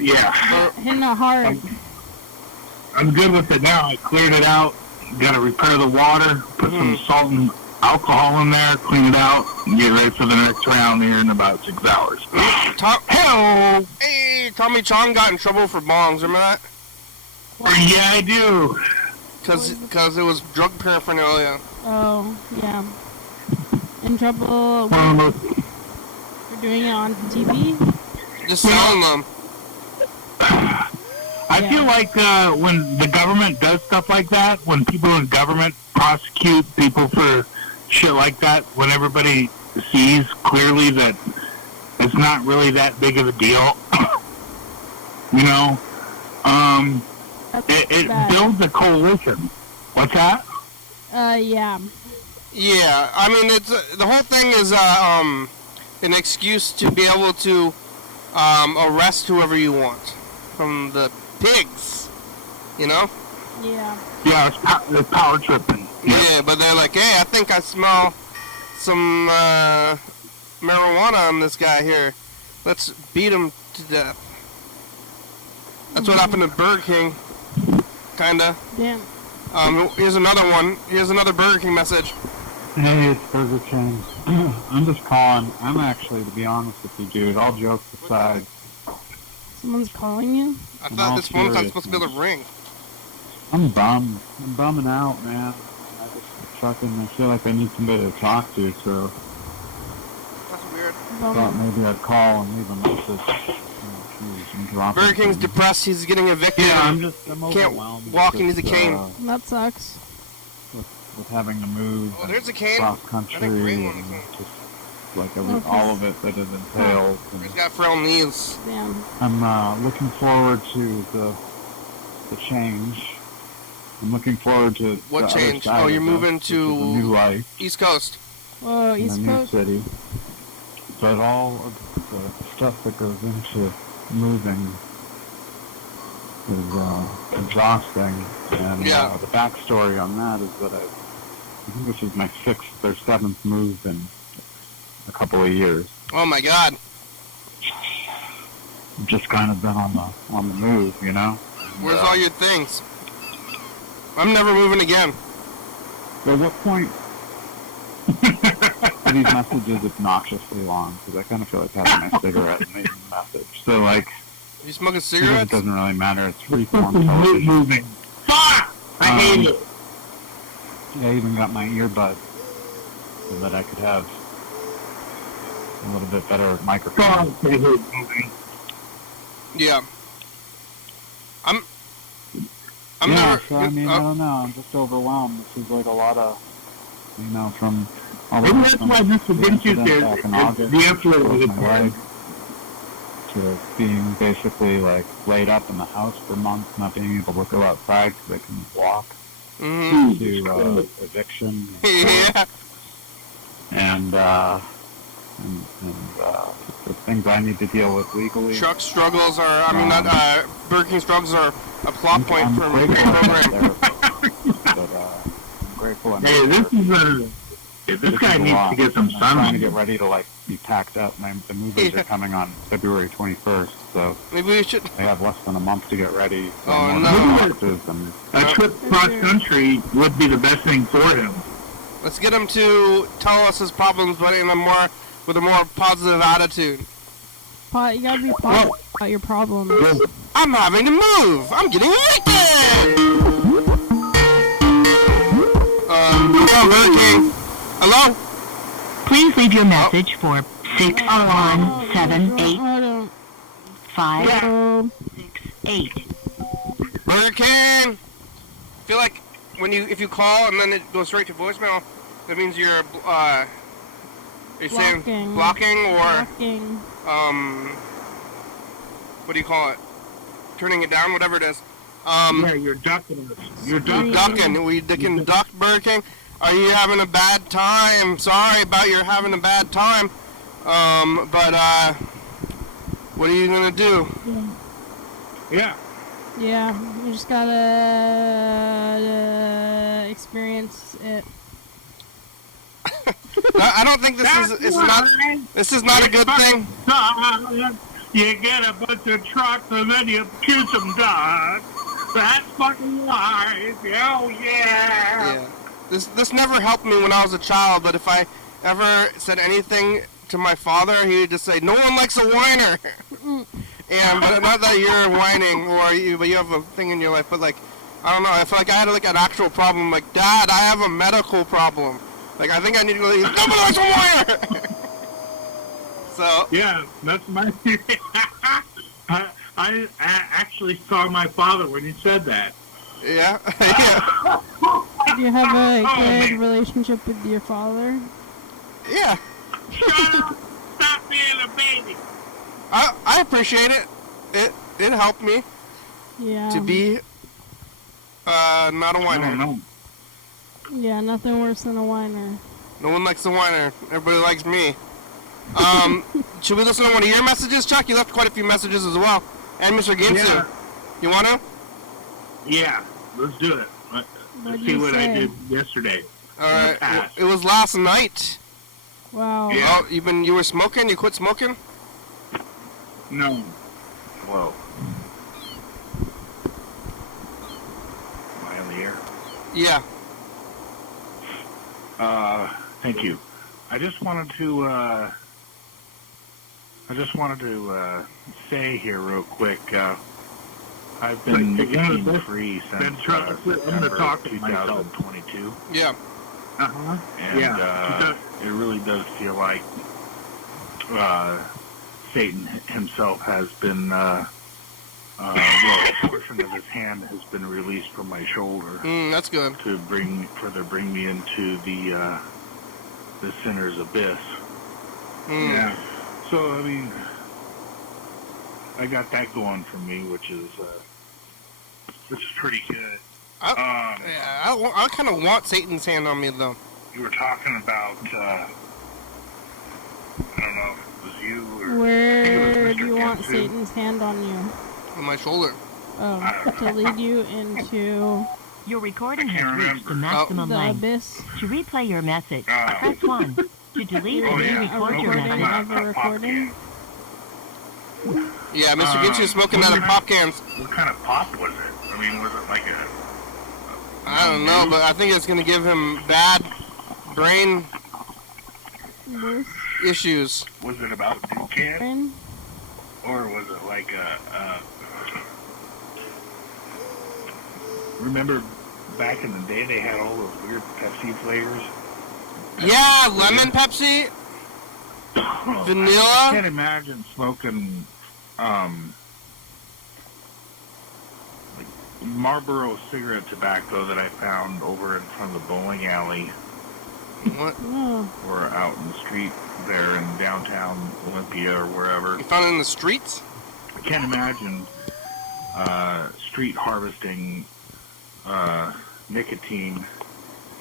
Yeah. Hitting it hard. I'm good with it now. I cleared it out. Got to repair the water. Put some salt and alcohol in there. Clean it out. And get ready for the next round here in about 6 hours. Hello. Hey, Tommy Chong got in trouble for bongs. Remember that? Yeah, I do. Because it was drug paraphernalia. Oh, yeah. In trouble One of those. for doing it on TV? Just selling them. I feel like when the government does stuff like that, when people in government prosecute people for shit like that, when everybody sees clearly that it's not really that big of a deal, you know, it builds a coalition. What's that? Yeah. Yeah, I mean, it's the whole thing is an excuse to be able to arrest whoever you want from the pigs, you know? Yeah. Yeah, it's power tripping. Yeah, but they're like, hey, I think I smell some marijuana on this guy here. Let's beat him to death. That's what happened at Burger King, kinda. Damn. Here's another one. Here's another Burger King message. Hey, it's Burger King. I'm just calling. I'm actually, to be honest with you, dude, all jokes aside, Someone's calling you? I thought this phone was not supposed to be able to ring. I'm bummed. I'm bumming out, man. I feel like I need somebody to talk to, so That's weird. I thought maybe I'd call and leave a message. Burger King's depressed. He's getting evicted. Yeah, I'm Can't overwhelmed. walk into the cane. That sucks. With having to move Oh, there's a cane. cross I country think green one and is in. just like all of it that it entails. And He's got frail knees. Damn. I'm looking forward to the change. I'm looking forward to What the other change? side Oh, you're of moving this, which is a to new life East Coast. Whoa, in a East new Coast. city. But all of the stuff that goes into moving is exhausting. And Yeah. the backstory on that is that I think this is my 6th or 7th move in a couple of years. Oh my God. I've just kind of been on the move, you know. Where's all your things? I'm never moving again. At what point are these messages obnoxiously long? Because I kind of feel like having my cigarette and making a message. So like, You smoking it cigarettes? doesn't really matter. It's freeform television. Moving. Fuck! I hate it. I even got my earbuds so that I could have a little bit better microphone. God, I hate moving. Yeah. I'm Yeah, never. so I mean, I don't know. I'm just overwhelmed. This is like a lot of, from all the Maybe that's why this adventure incident is back in August the answer with is my leg to being basically like laid up in the house for months, not being able to go outside because I couldn't walk, Mm-hmm. to eviction Yeah. and the things I need to deal with legally. Truck struggles are. I mean, not Burger King struggles are a plot point I'm for a grateful I'm program. but I'm grateful I'm Hey, this is this guy is a needs lot. to get some I'm trying to sun. get ready to like be packed up. The movers are coming on February 21st, so Maybe we should. I have less than a month to get ready. So Oh, I'm no. ordering boxes and A trip cross country would be the best thing for him. Let's get him to tell us his problems, but with a more positive attitude. You gotta be positive about your problems. I'm having to move. I'm getting evicted. Hello, Burger King. Hello. Please leave your message for 6178. Hold on. 568. Burger King. I feel like if you call and then it goes straight to voicemail, that means you're saying blocking or what do you call it? Turning it down, whatever it is. Yeah, you're ducking us. You're ducking. We can duck Burger King. Are you having a bad time? Sorry about you're having a bad time. But what are you gonna do? Yeah. Yeah, you just gotta experience it. I don't think this is not a good thing. You get a bunch of trucks and then you kiss them, dog. That's fucking life. Oh yeah. This never helped me when I was a child, but if I ever said anything to my father, he would just say, "No one likes a whiner." And not that you're whining but you have a thing in your life, but like I don't know, I feel like I had like an actual problem. Like, Dad, I have a medical problem. Like I think I need to go. Nobody likes a whiner. So yeah, that's my. I actually saw my father when he said that. Yeah. Yeah. Do you have a good relationship with your father? Yeah. Shut up! Stop being a baby. I appreciate it. It helped me. Yeah. To be not a whiner. No. Yeah, nothing worse than a whiner. No one likes a whiner. Everybody likes me. Should we listen to one of your messages, Chuck? You left quite a few messages as well. And Mr. Ginsu. Yeah. You want to? Yeah, let's do it. Let's see what I did yesterday. All right. It was last night. Wow. Yeah. Oh, you were smoking? You quit smoking? No. Whoa. Am I in the air? Yeah. Thank you. I just wanted to say here real quick, I've been nicotine-free since September 2022. Yeah. Uh-huh. And it really does feel like Satan himself has been, a portion of his hand has been released from my shoulder. That's good. To bring me into the sinner's abyss. Yeah. So, I mean, I got that going for me, which is pretty good. I kind of want Satan's hand on me, though. You were talking about, I don't know if it was you or... Where do you want Kensu. Satan's hand on you? On my shoulder. Oh, to lead you into... Your recording has reached the maximum the length. abyss. To replay your message, press 1. To delete and re-record your Recording message. of a recording? Yeah, Mr. Ginsu smoking out of pop cans. What kind of pop was it? I mean, was it like a... I don't know, but I think it's going to give him bad brain issues. Was it about Ducan? Or was it like a... Remember back in the day they had all those weird Pepsi flavors? Yeah, lemon Pepsi, vanilla. I can't imagine smoking like Marlboro cigarette tobacco that I found over in front of the bowling alley. What? Or out in the street there in downtown Olympia or wherever. You found it in the streets? I can't imagine street harvesting nicotine.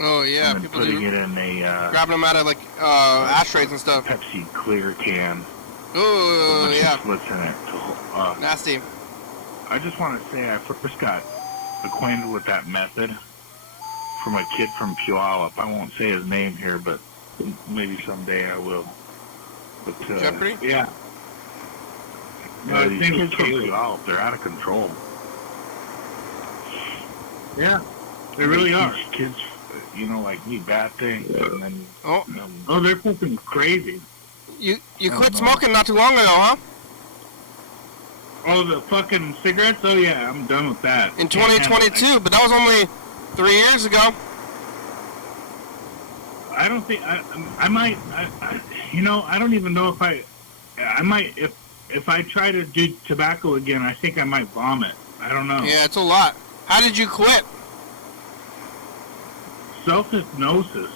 Oh yeah, and people putting it in a grabbing them out of like ashtrays and stuff. Pepsi clear can. Oh yeah. Splits in it. Nasty. I just want to say I first got acquainted with that method from a kid from Puyallup. I won't say his name here, but maybe someday I will. But Jeopardy? Yeah. These kids from Puyallup, they're out of control. Yeah, they really are. Teach kids, like me, bad things, and then they're fucking crazy. You quit smoking not too long ago, huh? Oh, the fucking cigarettes? Oh yeah, I'm done with that. In 2022, but that was only 3 years ago. I don't think I might. I don't even know if I might. If if I try to do tobacco again, I think I might vomit. I don't know. Yeah, it's a lot. How did you quit? Self-hypnosis.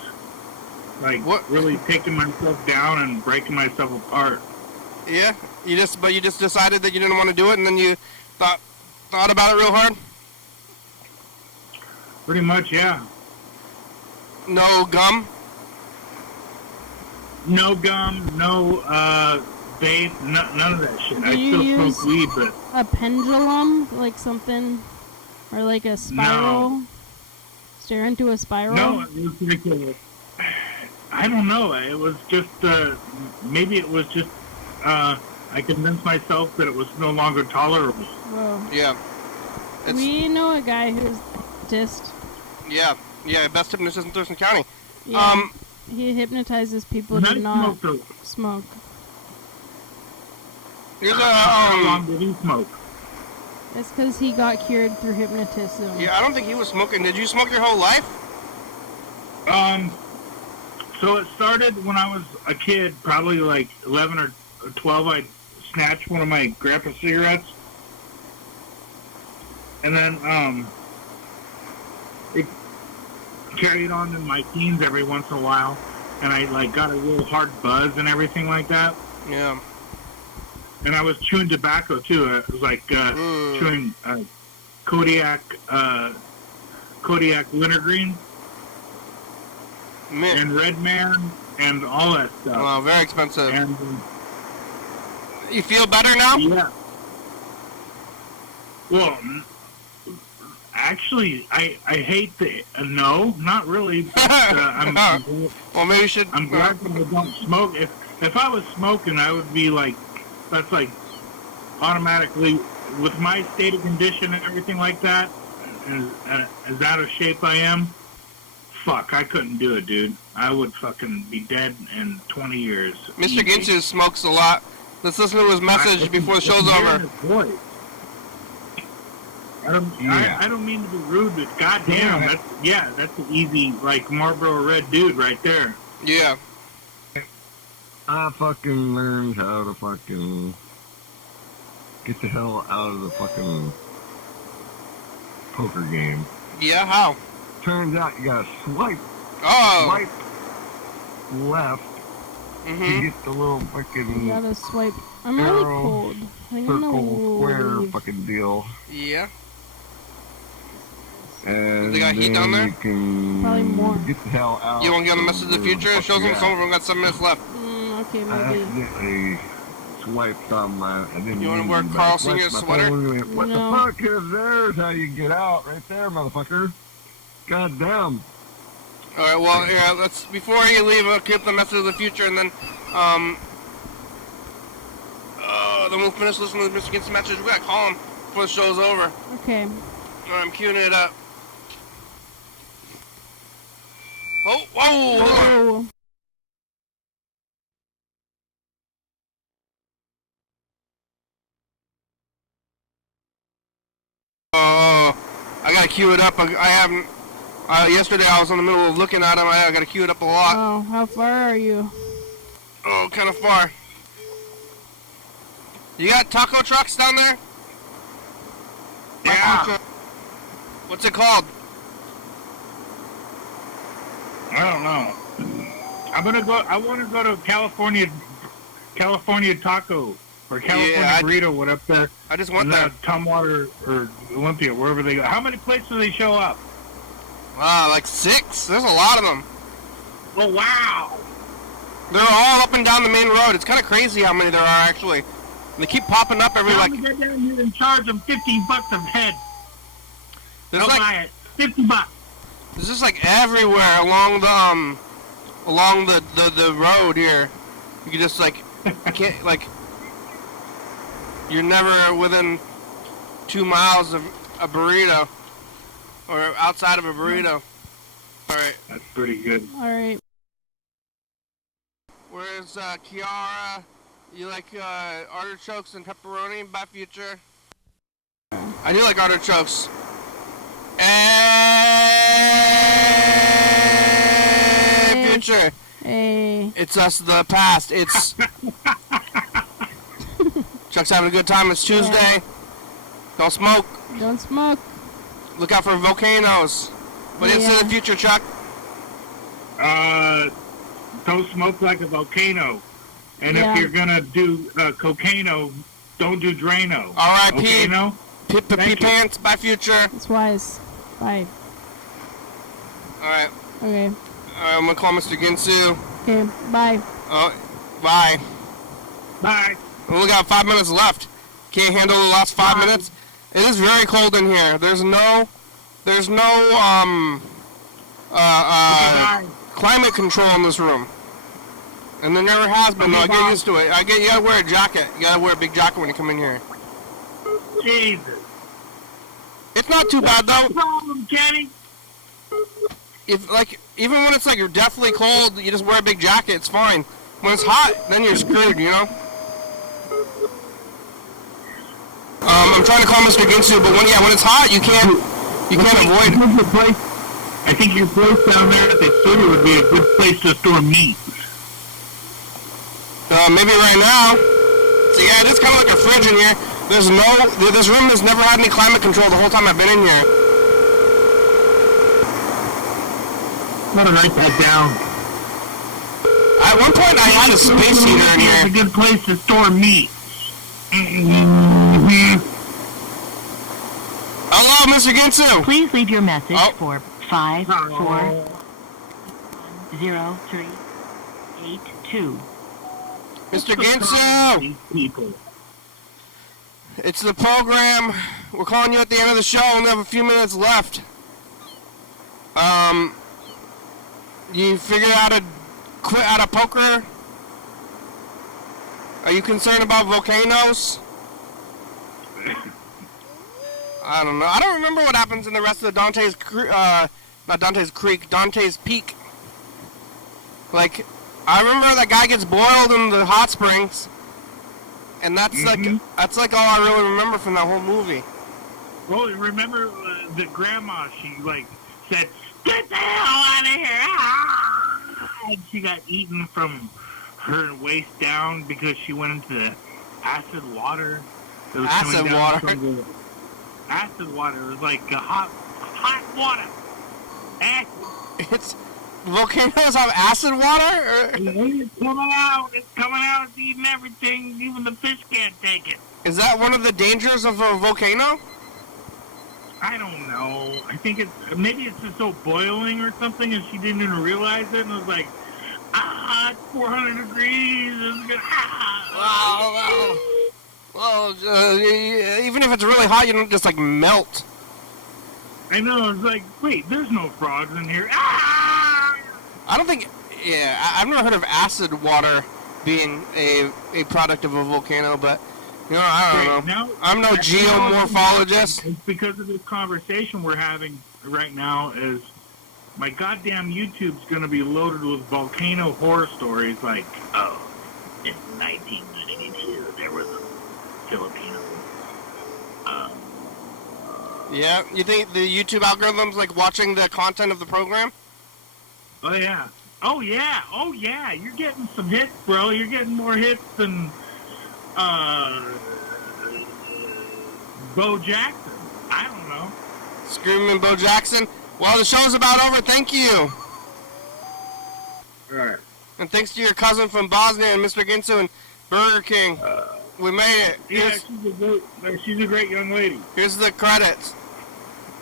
Like, What? really taking myself down and breaking myself apart. Yeah, you just decided that you didn't want to do it, and then you thought about it real hard. Pretty much, yeah. No gum. No gum, no vape, none of that shit. Do I you still use smoke weed, but a pendulum, like something, or like a spiral? No. Stare into a spiral? no, it was like I don't know. It was just maybe it was just I convinced myself that it was no longer tolerable. Whoa. Yeah. It's, We know a guy who's a hypnotist. yeah, best hypnotist in Thurston County. Yeah. He hypnotizes people to Nice not smoker. smoke. Here's How a long did he smoke? It's because he got cured through hypnotism. yeah. I don't think he was smoking. Did you smoke your whole life? So it started when I was a kid, probably like 11 or 12. I snatched one of my grandpa's cigarettes, and then it carried on in my teens every once in a while, and I like got a real hard buzz and everything like that. Yeah. And I was chewing tobacco too. It was like chewing Kodiak wintergreen Man. and Red Man and all that stuff. Wow, very expensive. And You feel better now? yeah. Well, actually, I hate the no, not really. But, Well, maybe you should. I'm glad that I don't smoke. If I was smoking, I would be like, that's like automatically with my state of condition and everything like that, as out of shape I am. Fuck, I couldn't do it, dude. I would fucking be dead in 20 years. Mr. Ginsu smokes a lot. Let's listen to his message before the show's over. I don't mean to be rude, but goddamn, that's an easy, like, Marlboro Red dude right there. Yeah. I fucking learned how to fucking get the hell out of the fucking poker game. Yeah, how? Turns out you gotta swipe Oh. left to Mm-hmm. get the little You fucking gotta swipe. I'm really arrow, cold. I think I'm circle, gonna square leave. fucking deal. Yeah. And They got heat then down there? you can Probably more. get the hell out. You want to get on the message of the of future? It shows them some of them got 7 minutes left. Okay, I maybe. accidentally swiped on my. I didn't You wanna mean wear to, but Carl I swiped Singer's my sweater? phone and went, what No. the fuck is there's how you get out right there, motherfucker. God damn. All right. Well, yeah. Let's before you leave, keep the message of the future, and then then we'll finish listening to Mr. Ginsu's message. We gotta call him before the show's over. Okay. All right, I'm queuing it up. Oh, whoa! Hold on. Oh. I gotta queue it up. I haven't. Yesterday I was in the middle of looking at him. I gotta queue it up a lot. Oh, how far are you? Oh, kind of far. You got taco trucks down there? Yeah. What's it called? I don't know. I want to go to California Taco or California Burrito, what up there. I just went there. Tumwater or Olympia, wherever they go. How many places do they show up? Like 6. There's a lot of them. Oh wow! They're all up and down the main road. It's kind of crazy how many there are actually. And they keep popping up every Tell me they're down here and charge them $15 a head. There's I'll like buy it. $50. there's just like everywhere along the road here. You can just like I can't like you're never within 2 miles of a burrito or outside of a burrito. All right. That's pretty good. All right. Where's Kiara? You like artichokes and pepperoni by future? I do like artichokes. Hey, future. Hey. It's us, the past. It's Chuck's having a good time. It's Tuesday. Yeah. Don't smoke. Don't smoke. Look out for volcanoes. What do you say in the future, Chuck? Don't smoke like a volcano. And if you're going to do cocaino, don't do Drano. R.I.P. Okay, no? Pee pants. Bye, future. It's wise. Bye. Alright. Okay. I'm going to call Mr. Ginsu. Okay. Bye. Oh, bye. Bye. We got 5 minutes left. Can't handle the last 5 minutes. It is very cold in here. There's no climate control in this room. And there never has been, though. I get used to it. You gotta wear a jacket. You gotta wear a big jacket when you come in here. Jesus. It's not too bad, though. Problem, Kenny. Even when it's you're deathly cold, you just wear a big jacket, it's fine. When it's hot, then you're screwed, you know? I'm trying to call Mr. Ginsu, but when it's hot, you can't avoid it. I think your place down there at the city would be a good place to store meat. Maybe right now. So yeah, it is kind of like a fridge in here. This room has never had any climate control the whole time I've been in here. I'm gonna write that down. At one point, I had a space heater in here. It's a good place to store meat. Hello, Mr. Ginsu. Please leave your message for 5400382. Mr. Ginsu. People. It's the program. We're calling you at the end of the show. We only have a few minutes left. You figured out how to quit out of poker? Are you concerned about volcanoes? I don't know. I don't remember what happens in the rest of the Dante's Peak. I remember that guy gets boiled in the hot springs, and that's all I really remember from that whole movie. Well, remember the grandma? She said, "Get the hell out of here!" Ah! And she got eaten from her waist down because she went into the acid water. Acid water. Acid water. It was like hot water. Acid. Volcanoes have acid water? It's coming out. It's eating everything. Even the fish can't take it. Is that one of the dangers of a volcano? I don't know. I think maybe it's just so boiling or something, and she didn't even realize it, and it was like, it's 400 degrees. It's gonna, Well, even if it's really hot, you don't just melt. I know. It's like, wait, there's no frogs in here. I don't think. Yeah, I've never heard of acid water being a product of a volcano, but I don't know. I'm no geomorphologist. It's because of this conversation we're having right now. Is my goddamn YouTube's going to be loaded with volcano horror stories like, in 1992 there was a Filipino. Yeah, you think the YouTube algorithm's watching the content of the program? Oh yeah. You're getting some hits, bro. You're getting more hits than Bo Jackson. I don't know. Screaming Bo Jackson. Well, the show's about over. Thank you. All right. And thanks to your cousin from Bosnia and Mr. Ginsu and Burger King. We made it. Yeah, she's a great young lady. Here's the credits.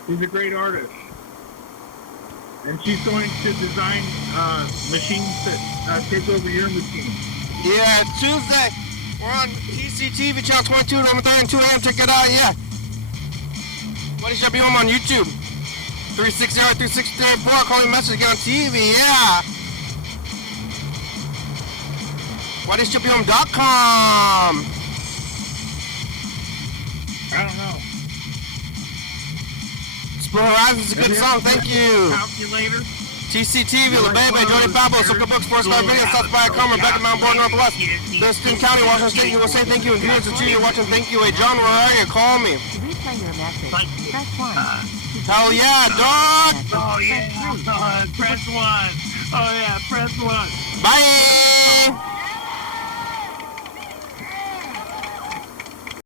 She's a great artist. And she's going to design machines that take over your machine. Yeah, it's Tuesday. We're on TCTV channel 22 at 2 a.m. Check it out, yeah. YDHWM on YouTube. 360-3634. Call me a message. Get on TV, yeah. YDHWM.com. I don't know. Spur Horizons is a good song, thank you. Calculator. TCTV, La Bebe, Jody Pablo, Sucker Books, Sports Star Video, South by Comer, Beckett, Mount Board, Northwest, Thurston County, Washington State, USA, thank you, and viewers to you're watching, thank you. Hey, John, where are you? Call me. Replay your message. Press 1. Hell yeah, dog! Oh yeah, press 1. Oh yeah, press 1. Bye!